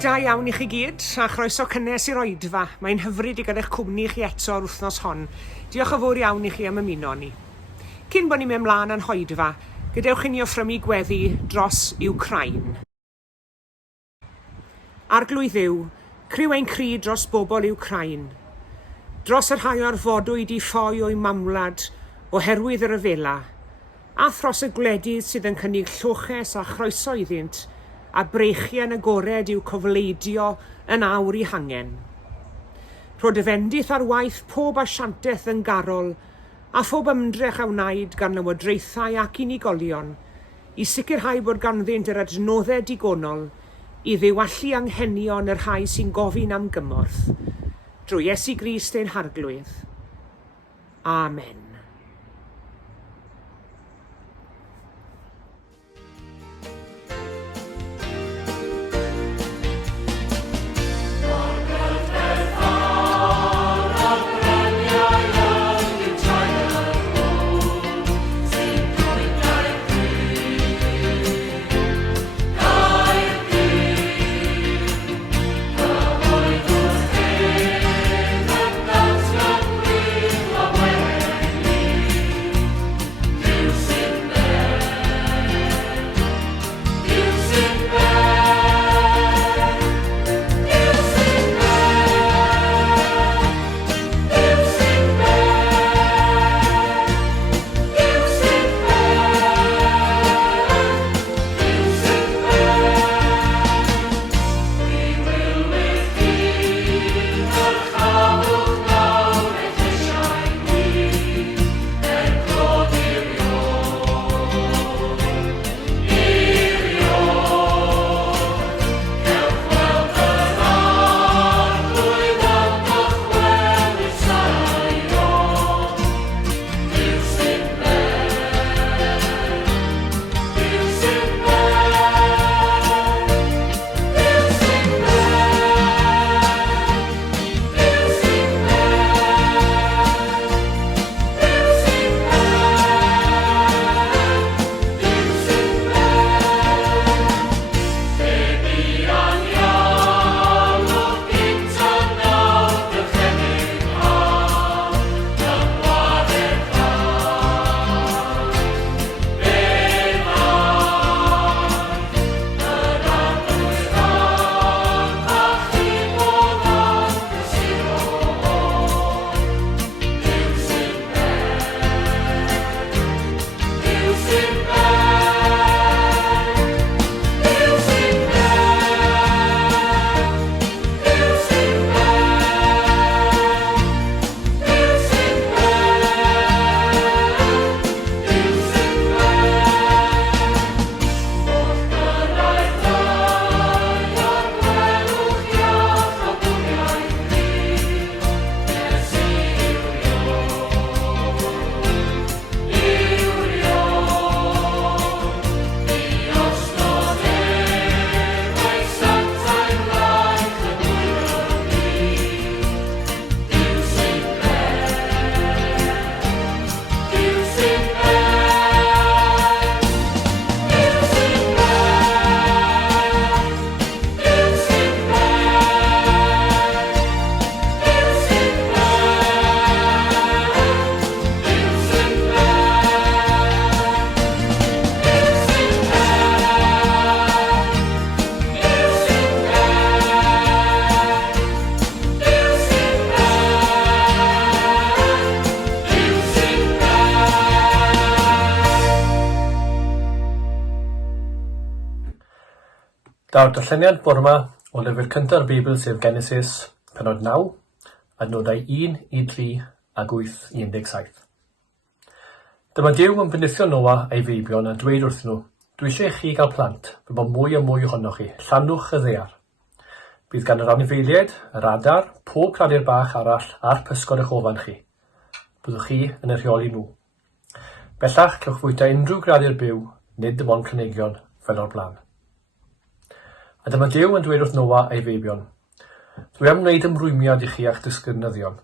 da iawn i chi gyd, a chroeso cynnes i'r oedfa. Mae'n hyfryd i gael eich cwmni chi eto o'r wythnos hon. Diolch yn fawr iawn i chi am ymuno ni. Cyn bod ni'n mynd mlaen yn hoedfa, gadewch i ni offrymu gweddi dros Wcrain. Arglwydd yw, criw ein cri dros bobl Wcrain. Dros yr rhai orfodwyd i ffoi o'i mamwlad oherwydd yr yfela, a thros y gwledydd sydd yn cynnig lloches a chroeso iddynt, a brechiau'n agored i'w cofleidio yn awr i hangen. Rho dyfendith ar waith pob asiantaeth yn garol a phob ymdrech a wnaed gan lywodraethau ac unigolion i sicrhau bod ganddynt yr adnoddau digonol i ddiwallu anghenion yr rhai sy'n gofyn am gymorth. Drwy Iesu Grist ein harglwydd. Amen. Daw'r darlleniad bore yma o lyfr cyntaf Beibl sef Genesis, penod 9, adnodau 1 i 3 ac 8 i 17. Dyma Duw yn benithio Noa a'i feibion a dweud wrth nhw, dwi eisiau chi gael plant, fe bod mwy a mwy ohonoch chi, llannwch y ddaear. Bydd gan yr anifeiliaid, yr adar, pob cradur bach arall a'r pysgod eich ofan chi. Byddwch chi yn y rheoli nhw. Bellach cewch fwyta unrhyw gradur byw, nid dim ond planhigion fel o'r blaen. A dyma Duw yn dweud wrth Noa a'i feibion, dwi am wneud ymrwymiad i chi a'ch disgynyddion,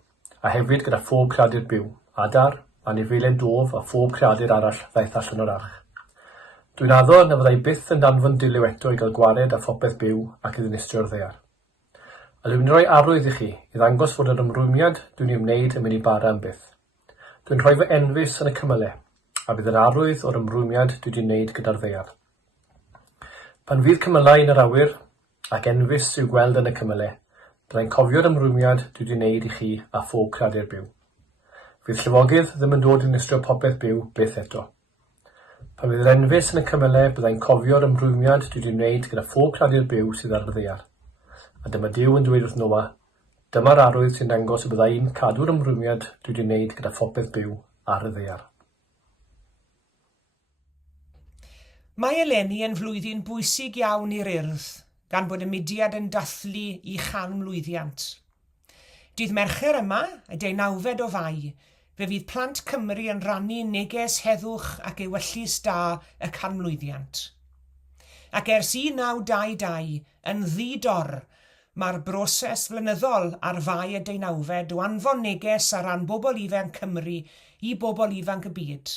a hefyd gyda phob cradur byw, adar, anifeiliaid dof a phob cradur arall ddaeth allan o'r arch. Dwi'n addo na fyddai byth yn danfon dilyw eto i gael gwared a phopeth byw ac i ddinistrio'r ddaear. A dwi'n rhoi arwydd i chi i ddangos fod yr ymrwymiad dwi'n ei wneud yn mynd i bara am byth. Dwi'n rhoi fy enfys yn y cymylau, a bydd yr arwydd o'r ymrwymiad dwi wedi wneud gyda'r ddaear. Pan fydd cymylau yn yr awyr ac enfys i'w gweld yn y cymylau, byddai'n cofio'r ymrwymiad dwi wedi wneud i chi a phob creadur byw. Fydd llifogydd ddim yn dod i ddinistrio popeth byw byth eto. Pan fydd yr enfys yn y cymylau, byddai'n cofio'r ymrwymiad dwi wedi wneud gyda phob creadur byw sydd ar y ddaear. A dyma Duw yn dweud wrth Noa, dyma'r arwydd sy'n dangos y byddai'n cadw'r ymrwymiad dwi wedi wneud gyda phopeth byw ar y ddaear. Mae eleni yn flwyddyn bwysig iawn i'r Urdd, gan bod y mudiad yn dathlu i chanmlwyddiant. Dydd Mercher yma, y 19 o Fai, fe fydd plant Cymru yn rannu neges heddwch ac ewyllus da y canmlwyddiant. Ac ers 1922 yn ddidor, mae'r broses flynyddol ar Fai y 19 o anfon neges ar ran bobl ifanc Cymru i bobl ifanc y byd,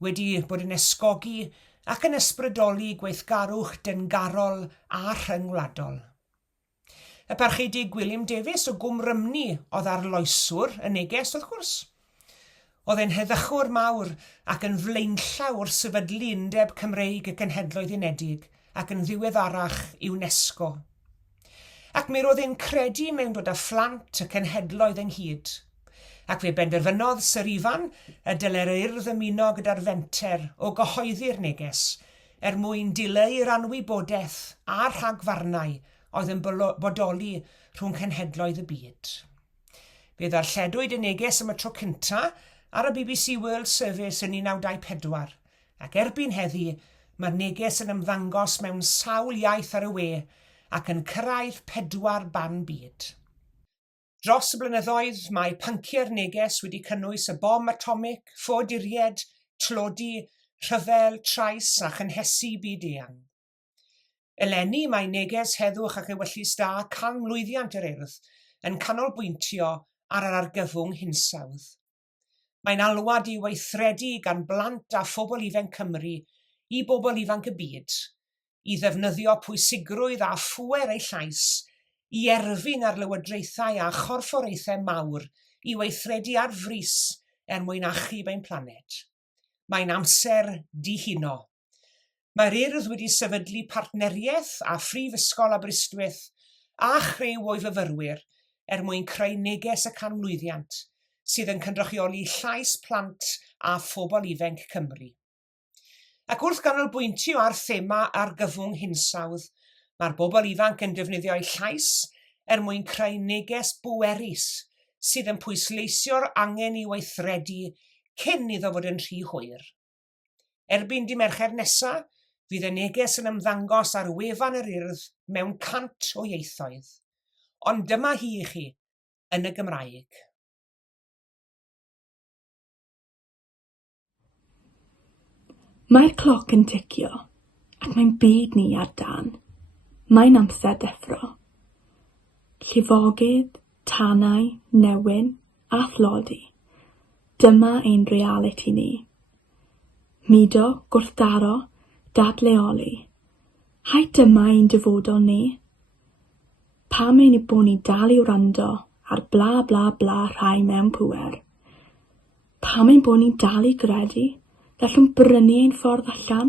wedi bod yn esgogi ac yn ysbrydoli gweithgarwch dyngarol a rhyngwladol. Y parchedig William Davies o Gwm Rymni oedd arloeswr y neges wrth gwrs. Oedd e'n heddychwr mawr ac yn flaenllaw wrth sefydlu Undeb Cymreig y Cenhedloedd Unedig ac yn ddiweddarach UNESCO. Ac mi roedd e'n credu mewn dod â phlant y cenhedloedd ynghyd. Ac fe benderfynodd Sir Ifan y dyle'r Urdd ymuno gyda'r fenter o gyhoeddi'r neges mwyn dileu'r anwybodaeth a'r rhagfarnau oedd yn bodoli rhwng cenhedloedd y byd. Fe ddarlledwyd y neges am y tro cyntaf ar y BBC World Service yn 1924 ac erbyn heddi mae'r neges yn ymddangos mewn sawl iaith ar y we ac yn cyrraedd 4 ban byd. Dros y blynyddoedd mae pynciau'r neges wedi cynnwys y bom atomic, ffoduried, tlodi, rhyfel, trais a chynhesu byd eang. Eleni mae neges heddwch ac ewyllus da canmlwyddiant yr Urdd yn canolbwyntio ar yr argyfwng hinsawdd. Mae'n alwad i weithredu gan blant a phobl ifanc Cymru i bobl ifanc y byd, i ddefnyddio pwysigrwydd a phwer eu llais i erfyn ar lywodraethau a chorfforaethau mawr i weithredu ar frys mwyn achub ein planed. Mae'n amser dihuno. Mae'r Urdd wedi sefydlu partneriaeth a Phrifysgol Aberystwyth a chrew o'i fyfyrwyr mwyn creu neges y canmlwyddiant sydd yn cynrychioli llais plant a phobl ifanc Cymru. Ac wrth ganolbwyntio ar thema argyfwng hinsawdd, mae'r bobl ifanc yn defnyddio eu llais mwyn creu neges bwerus sydd yn pwysleisio'r angen i weithredu cyn iddo fod yn rhy hwyr. Erbyn dydd Mercher nesaf, fydd y neges yn ymddangos ar wefan yr Urdd mewn 100 o ieithoedd. Ond dyma hi i chi yn y Gymraeg. Mae'r cloc yn ticio, ac mae'n byd ni ar dan. Mae'n amser deffro. Llifogydd, tanau, newyn a thlodi. Dyma ein realiti ni. Mudo, gwrthdaro, dadleoli. Hai dyma ein dyfodol ni. Pam ein i bod ni dal i wrando ar bla bla bla rhai mewn pŵer. Pam ein bod ni dal i gredu gallwn brynu ein ffordd allan.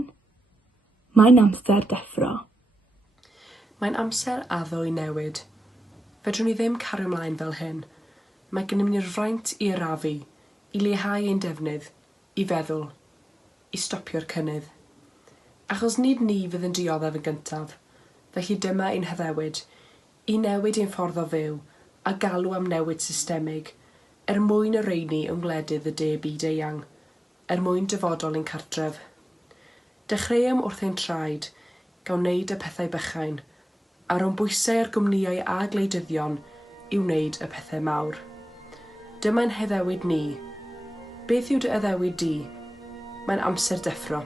Mae'n amser deffro. Mae'n amser addo i newid. Fedrwn ni ddim cario ymlaen fel hyn. Mae gennym ni'r fraint i arafu, i leihau ein defnydd, i feddwl, i stopio'r cynnydd. Achos nid ni fydd yn dioddef yn gyntaf, felly dyma ein heddewid, i newid ein ffordd o fyw a galw am newid systemig, mwyn y reini yng ngwledydd y de byd eang, mwyn dyfodol ein cartref. Dechreuem wrth ein traed, gael wneud y pethau bychain, a rhwng bwysau ar gwmnïau a gwleidyddion i wneud y pethau mawr. Dyma'n heddewid ni. Beth yw dy addewid di? Mae'n amser deffro.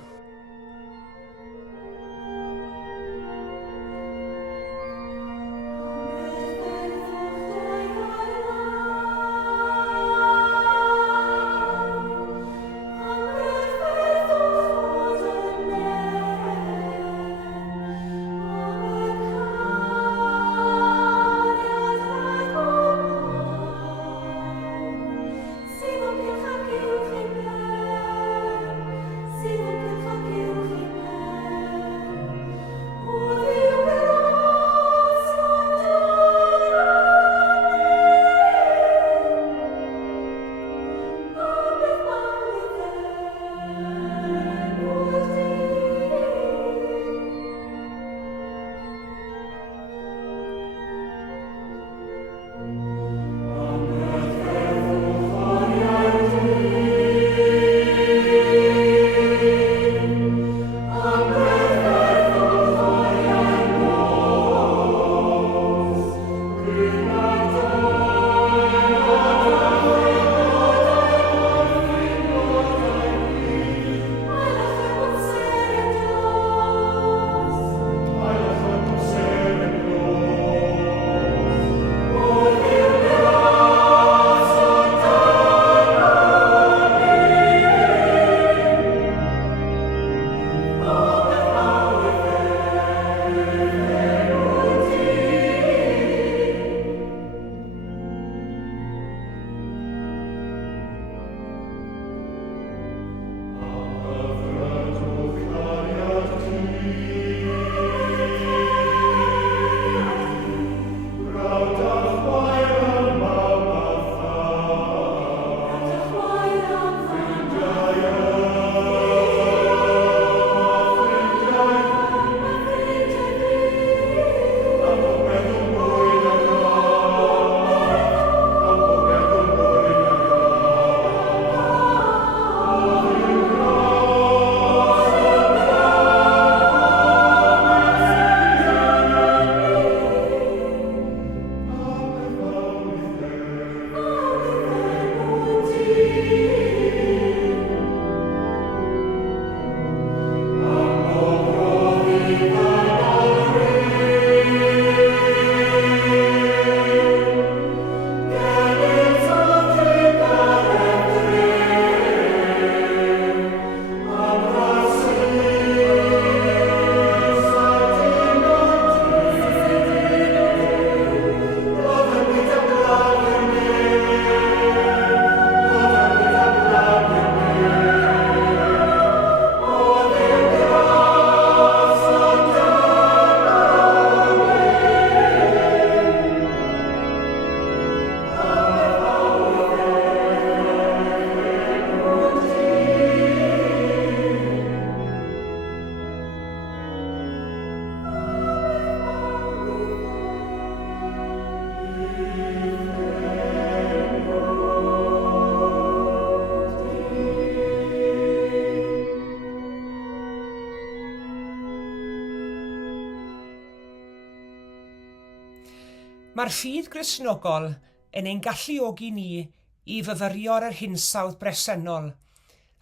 Mae'r ffydd Gristnogol yn ein galluogi ni i fyfyrio'r yr hinsawdd bresennol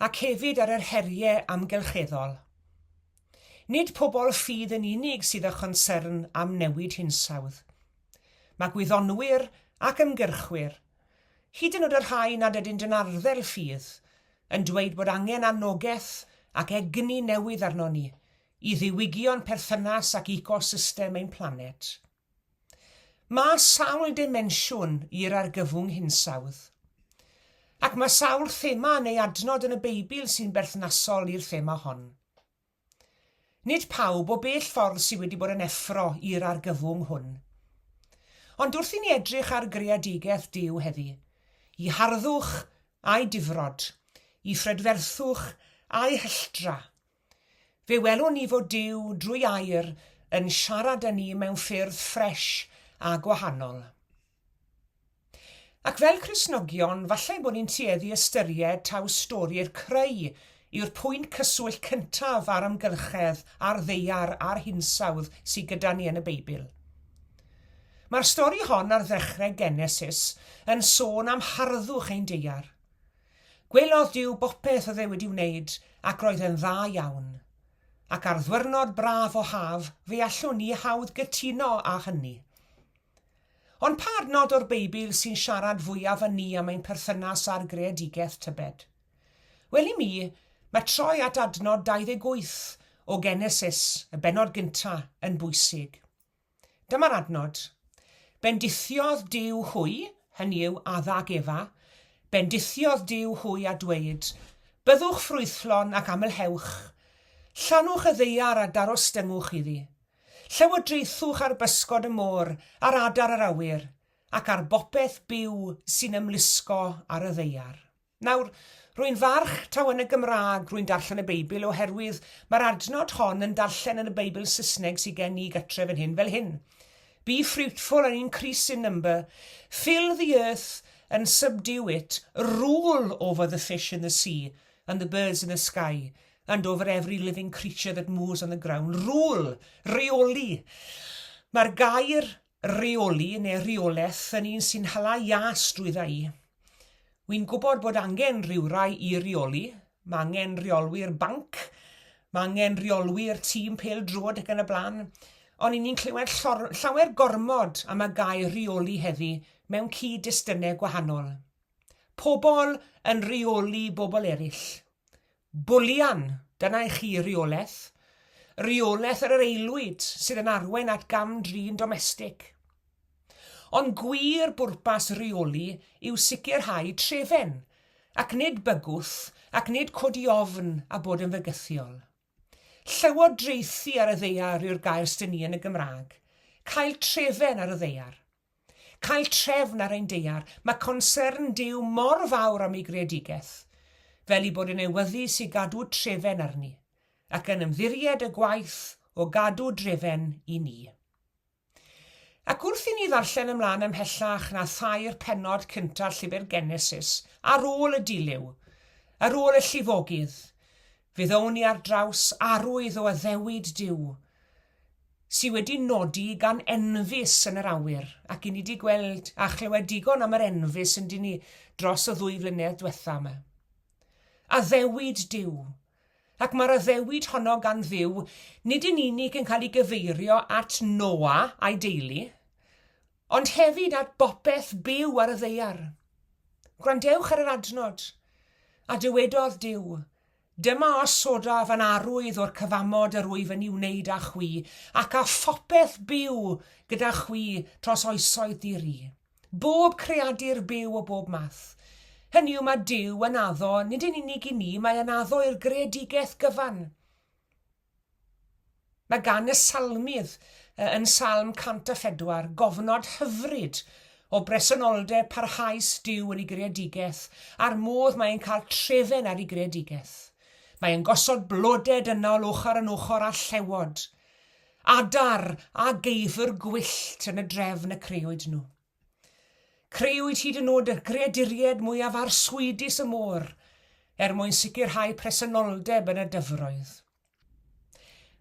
ac hefyd ar yr heriau amgylcheddol. Nid pobl ffydd yn unig sydd â chonsern am newid hinsawdd. Mae gwyddonwyr ac ymgyrchwyr, hyd yn oed yr rhai nad ydynt yn arddel ffydd, yn dweud bod angen anogaeth ac egni newydd arno ni i ddiwygio'n perthynas ac ecosystem ein planet. Mae sawl dimensiwn i'r argyfwng hinsawdd, ac mae sawl thema neu adnod yn y Beibl sy'n berthnasol i'r thema hon. Nid pawb o bell ffordd sydd wedi bod yn effro i'r argyfwng hwn. Ond wrth i ni edrych ar greadigaeth Duw heddi, i harddwch a'i difrod, i ffredferthwch a'i hylltra, fe welwn ni fod Duw drwy air yn siarad â ni mewn ffyrdd ffres a gwahanol. Ac fel Cristnogion, falle bod ni'n tueddu ystyried taw stori'r creu yw'r pwynt cyswllt cyntaf ar amgylchedd, a'r ddeiar a'r hinsawdd sydd gyda ni yn y Beibl. Mae'r stori hon ar ddechrau Genesis yn sôn am harddwch ein deiar. Gwelodd Duw bopeth oedd e wedi wneud ac roedd yn dda iawn. Ac ar ddwyrnod braf o haf, fe allwn ni hawdd gytuno â hynny. Ond pa adnod o'r Beibl sy'n siarad fwyaf â ni am ein perthynas a'r greadigaeth tybed? Wel i mi, mae troi at adnod 28 o Genesis, y bennod gyntaf, yn bwysig. Dyma'r adnod. Bendithiodd Duw hwy, hynny yw addag Efa, bendithiodd Duw hwy a dweud, byddwch ffrwythlon ac amlhewch, llanwch y ddeiar a darostyngwch iddi, llywodraethwch ar bysgod y môr, ar adar yr awyr, ac ar bopeth byw sy'n ymlusgo ar y ddeiar. Nawr, rwy'n farch taw yn y Gymraeg rwy'n darllen y Beibl oherwydd mae'r adnod hon yn darllen yn y Beibl Saesneg sydd gen i gytref yn hyn fel hyn. Be fruitful and increase in number, fill the earth and subdue it, rule over the fish in the sea and the birds in the sky, and over every living creature that moves on the ground. Rule, reoli. Mae'r gair reoli neu reolaeth yn un sy'n hala ias drwydda i. Wy'n gwybod bod angen rhywrai i reoli. Mae angen reolwyr banc, mae angen reolwyr tîm pêl drod ac yn y blaen. Ond ni'n clywed llawer gormod am y gair reoli heddi mewn cyd-destynau gwahanol. Pobl yn reoli bobl eraill. Bwlian, dyna i chi reolaeth. Reolaeth ar yr aelwyd sydd yn arwain at gam-drin domestig. Ond gwir bwrpas reoli yw sicrhau trefen, ac nid bygwth, ac nid codi ofn a bod yn fygythiol. Llywodraethu ar y ddeiar yw'r gair s'yn ni yn y Gymraeg. Cael trefen ar y ddeiar. Cael trefn ar ein deiar. Mae concern Duw mor fawr am ei greadigaeth, fel i bod yn awyddus i gadw trefen arni, ac yn ymddiried y gwaith o gadw drefen i ni. Ac wrth i ni ddarllen ymlaen ymhellach na thair pennod cyntaf llyfr Genesis, ar ôl y dilyw, ar ôl y llifogydd, fe ddown ni ar draws arwydd o addewid Duw, sydd wedi nodi gan enfys yn yr awyr, ac i ni wedi gweld a chlywed digon am yr enfys yn dyn ni dros y 2 flynedd diwetha yma. Addewid Duw, ac mae'r addewid honno gan Dduw nid yn unig yn cael ei gyfeirio at Noa a'i deulu, ond hefyd at bopeth byw ar y ddeiar. Gwrandewch ar yr adnod, a dywedodd Duw, dyma osoda fan arwydd o'r cyfamod yr wyf yn i'w wneud â chwi, ac a phopeth byw gyda chwi dros oesoedd diri. Bob creadur byw o bob math. Hynny yw mae Duw yn addo, nid yn unig i ni, mae yn addo i'r greadigaeth gyfan. Mae gan y salmydd yn Salm 104 gofnod hyfryd o bresenoldeb parhaus Duw yn ei greadigaeth, a'r modd mae'n cael trefen ar ei greadigaeth. Mae'n gosod bloded yno ochr yn ochr a llewod, adar a geifr gwyllt yn y drefn y creuwyd nhw. Creuwyd hyd yn oed y creaduried mwyaf arswydus y môr, mwyn sicrhau presenoldeb yn y dyfroedd.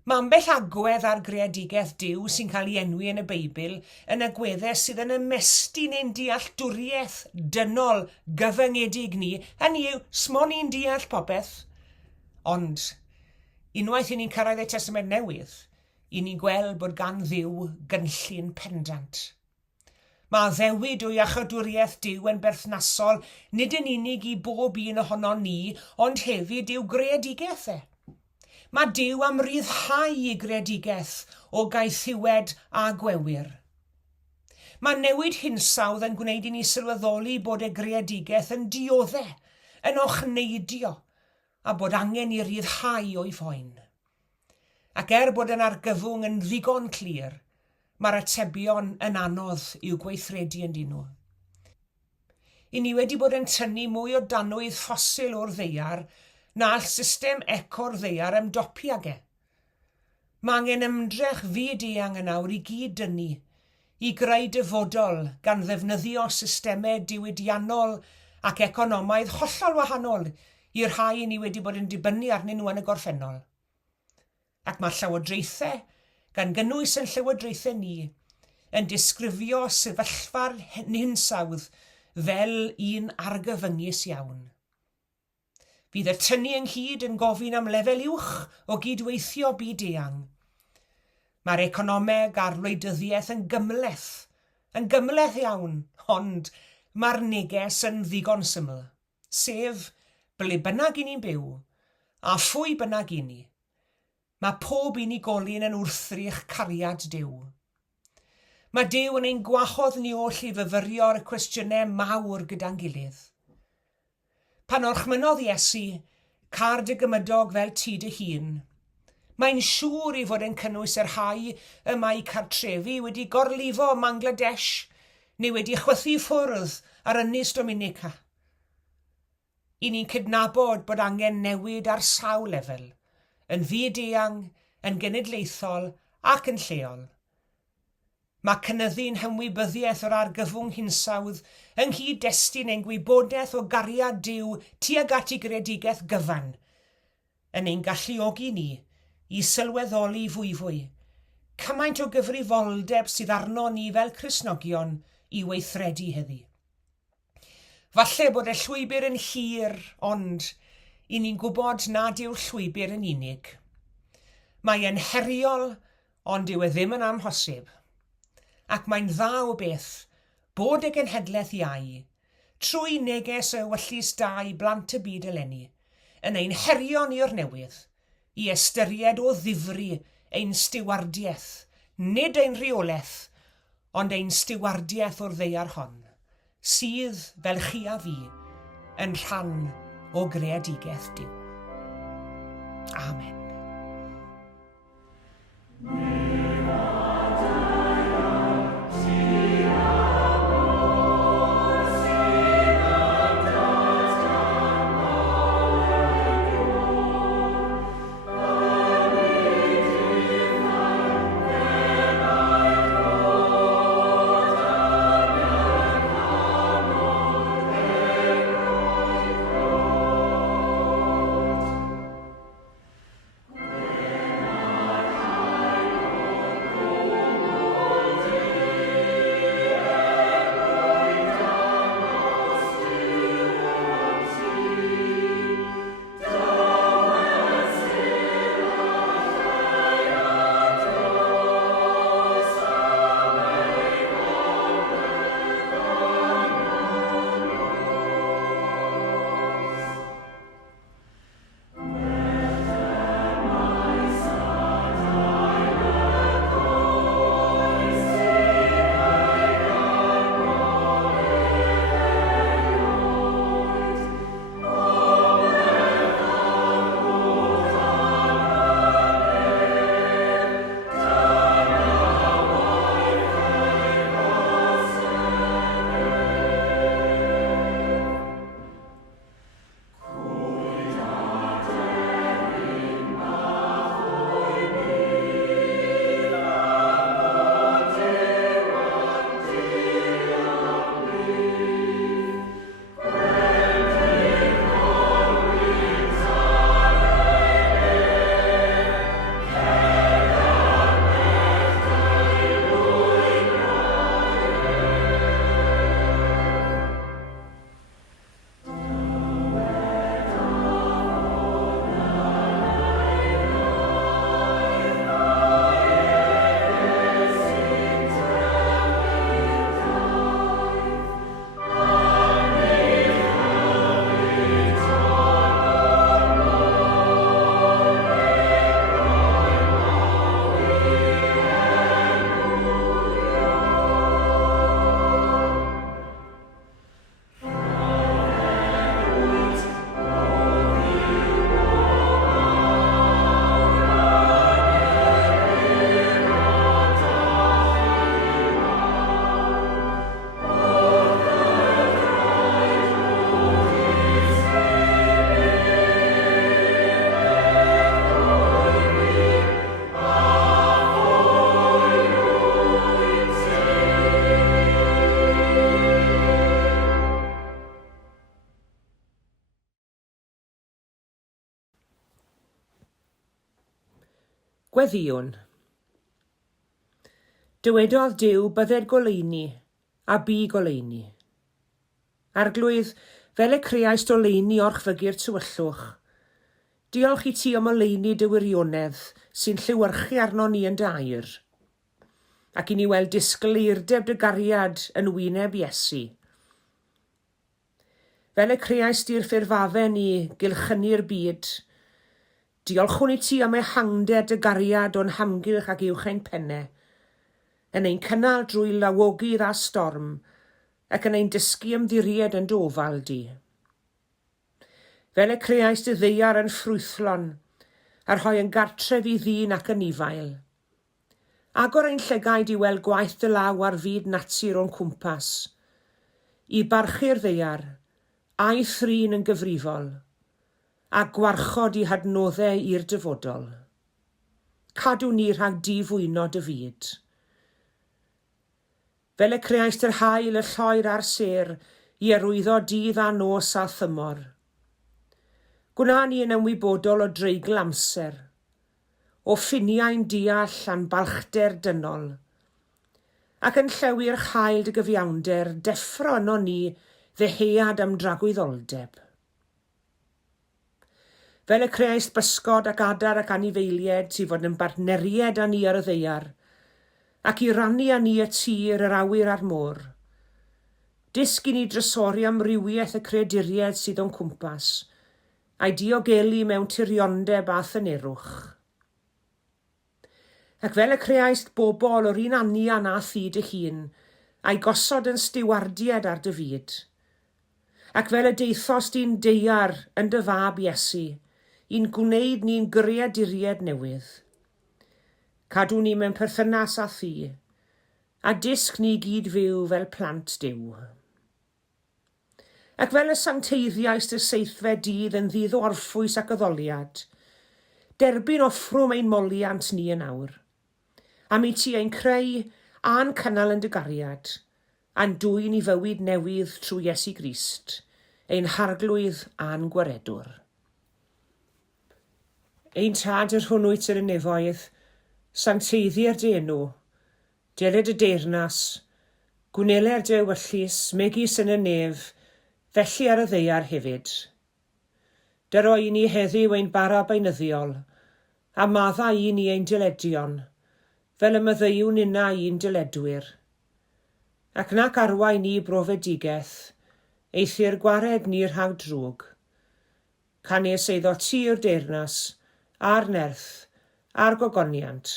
Mae ambell agwedd ar greadigaeth Duw sy'n cael ei enwi yn y Beibl yn agweddau sydd yn ymestyn ein dealltwriaeth dynol gyfyngedig ni, hynny yw, smon ni'n deall popeth. Ond, unwaith i ni'n cyrraedd y Testament Newydd, i ni'n gweld bod gan Dduw gynllun pendant. Mae ddewid o iachadwriaeth Duw yn berthnasol nid yn unig i bob un ohono ni, ond hefyd i'w greadigaeth e. Mae Duw am ryddhau ei greadigaeth o gaethiwed a gwewyr. Mae newid hinsawdd yn gwneud i ni sylweddoli bod y greadigaeth yn dioddau, yn ochneidio, a bod angen i ryddhau o'i foen. Ac bod yn argyfwng yn ddigon clir, mae'r atebion yn anodd i'w gweithredu yn dyn nhw. I ni wedi bod yn tynnu mwy o danwydd ffosil o'r ddaear na all system eco'r ddaear ymdopi ag e. Mae angen ymdrech fyd-eang yn awr i gyd dynnu, i greu dyfodol gan ddefnyddio systemau diwydiannol ac economaidd hollol wahanol i'r rhai ni wedi bod yn dibynnu arnyn nhw yn y gorffennol. Ac mae llywodraethau, gan gynnwys yn llywodraethau ni, yn disgrifio sefyllfa'r hinsawdd fel un argyfyngus iawn. Bydd y tynnu ynghyd yn gofyn am lefel uwch o gydweithio byd-eang. Mae'r economeg a'r wleidyddiaeth yn gymleth iawn, ond mae'r neges yn ddigon syml, sef ble bynnag i ni'n byw, a phwy bynnag i ni. Mae pob unigolyn yn wrthrych cariad Duw. Mae Duw yn ein gwahodd ni oll i fyfyrio'r cwestiynau mawr gyda'n gilydd. Pan orchmynodd Iesu, card y gymydog fel tŷ dy hun, mae'n siŵr i fod yn cynnwys yr rhai y mae cartrefi wedi gorlifo Mangladesh neu wedi chwythu ffwrdd ar Ynys Dominica. I ni'n cydnabod bod angen newid ar sawl lefel, yn fyd-eang, yn genedlaethol ac yn lleol. Mae cynyddu'n hymwybyddiaeth o'r argyfwng hinsawdd yng nghyd-destun ein gwybodaeth o gariad Duw tuag at ei greadigaeth gyfan, yn ein galluogi ni i sylweddoli fwy, cymaint o gyfrifoldeb sydd arno ni fel Cristnogion i weithredu heddi. Falle bod y llwybr yn hir, ond i ni'n gwybod nad yw'r llwybr yn unig. Mae e'n heriol, ond dyw e ddim yn amhosib. Ac mae'n dda o beth bod y genhedlaeth iau, trwy neges y wyllus da i blant y byd eleni, yn ein herio ni o'r newydd, i ystyried o ddifri ein stiwardiaeth, nid ein rheolaeth, ond ein stiwardiaeth o'r ddaear hon, sydd, fel chi a fi, yn rhan o greadigaeth Duw. Amen. Newyddion. Dywedodd Duw bydded goleuni a bu goleuni. Arglwydd fel y creais doleuni orchfygu'r tywyllwch. Diolch i ti am oleuni dy wirionedd sy'n lliwyrchu arno ni yn dair, ac i ni weld disgleirdeb dy gariad yn wyneb Iesu. Fel y creais di'r ffurfafe ni gylchynu'r byd, diolchwn i ti am ehangder dy gariad o'n hamgylch ac uwch ein penne, yn ein cynnal drwy lawogydd a storm, ac yn ein dysgu ymddiried yn dofal di. Fel y creais dy ddeiar yn ffrwythlon, a rhoi yn gartref i ddyn ac yn ifael. Agor ein llygaid i weld gwaith dy law ar fyd natur o'n cwmpas, i barchu'r ddeiar, a'i thrin yn gyfrifol, a gwarchod i hadnoddau i'r dyfodol. Cadw ni rhag difwyno dy fyd. Fel y creais dy'r haul, y lloer a'r ser, i arwyddo dydd a nos a thymor. Gwna ni yn ymwybodol o dreigl amser, o ffiniau'n deall a'n balchder dynol, ac yn llewi'r chael dy gyfiawnder deffro yno ni ddehead am dragwyddoldeb. Fel y creais bysgod ac adar ac anifeilied sy'n fod yn bartneried â ni ar y ddeiar, ac i rannu â ni y tir, yr awyr a'r môr. Disg i ni drysori amrywiaeth y creaduriaid sydd o'n cwmpas, a'i diogelu mewn tirionde bath yn erwch. Ac fel y creais bobl o'r un anian a thi dy hun, a'i gosod yn stiwardiad ar dy fyd. Ac fel y deithos di'n deiar yn dy fab Iesu, i'n gwneud ni'n greaduried newydd. Cadw ni mewn perthynas â thi, a disg ni gyd fyw fel plant Duw. Ac fel y sancteiddiais dy seithfe dydd yn ddydd o orffwys ac addoliad, derbyn offrwm ein moliant ni yn awr, a mi ti ein creu a'n cynnal yn dy gariad, a'n dwyn i fywyd newydd trwy Iesu Grist, ein harglwydd a'n gwaredwr. Ein tad yr hwnnwyt yr y nefoedd, sancteiddi'r dy enw, deled y deyrnas, gwneler dy ewyllus, megis yn y nef, felly ar y ddeiar hefyd. Dyro i ni heddiw ein bara beunyddiol, a madda i ni ein dyledion, fel y myddeiwn unna i'n dyledwyr. Ac nac arwai ni brofedigaeth, eithir gwared ni'r rhaw drwg. Canes eiddo tir deyrnas, a'r nerth, a'r gogoniant,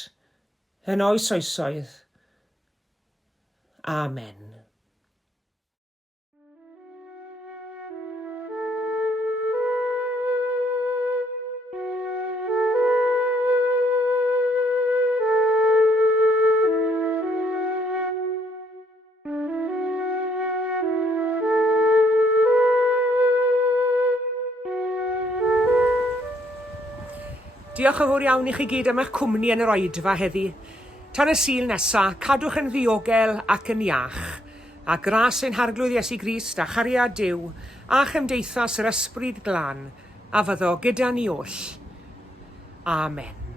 yn oes oesoedd. Amen. Diolch yn fawr iawn i chi gyd am eich cwmni yn yr oedfa heddi. Tan y Sul nesa, cadwch yn ddiogel ac yn iach, a gras ein harglwydd Iesu Grist a chariad Duw a chymdeithas yr ysbryd glân, a fyddo gyda ni oll. Amen.